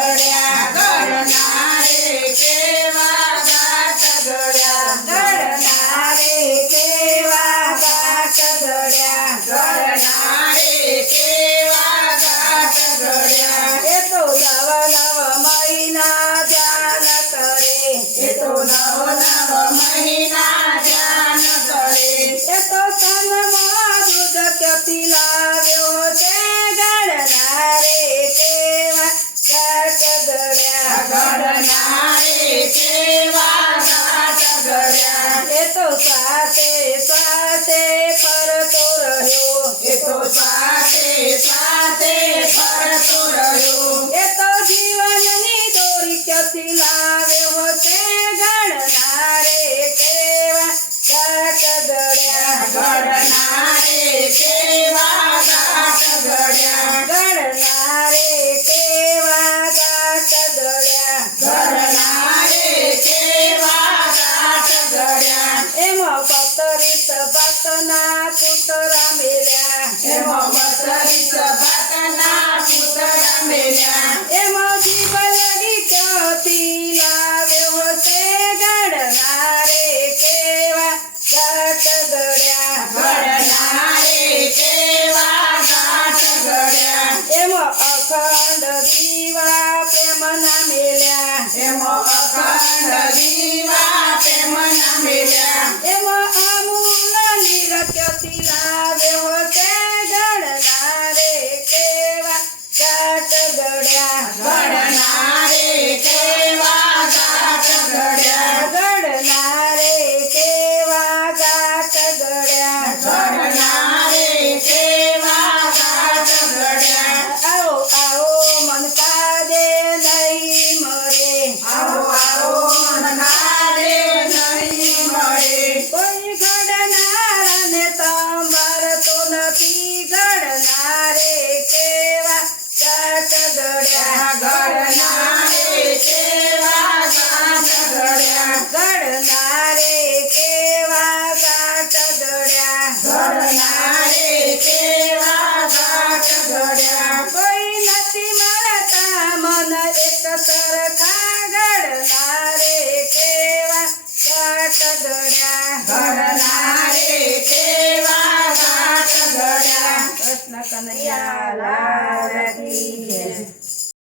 કરડ્યા કરનારે કેવા સાથે ફરતો રહ્યો. એ તો સાથે સાથે ફરતો રહ્યો. એ તો જીવનની દોરી ક્યાંથી સબાતના પુતરા મેલ્યા. એમાં મસરી સબાતના પુતરા મેલ્યા. એમાં બનારે કેવા ભાગ ઘડ્યા કોઈ નથી મળતા મન એક સરખા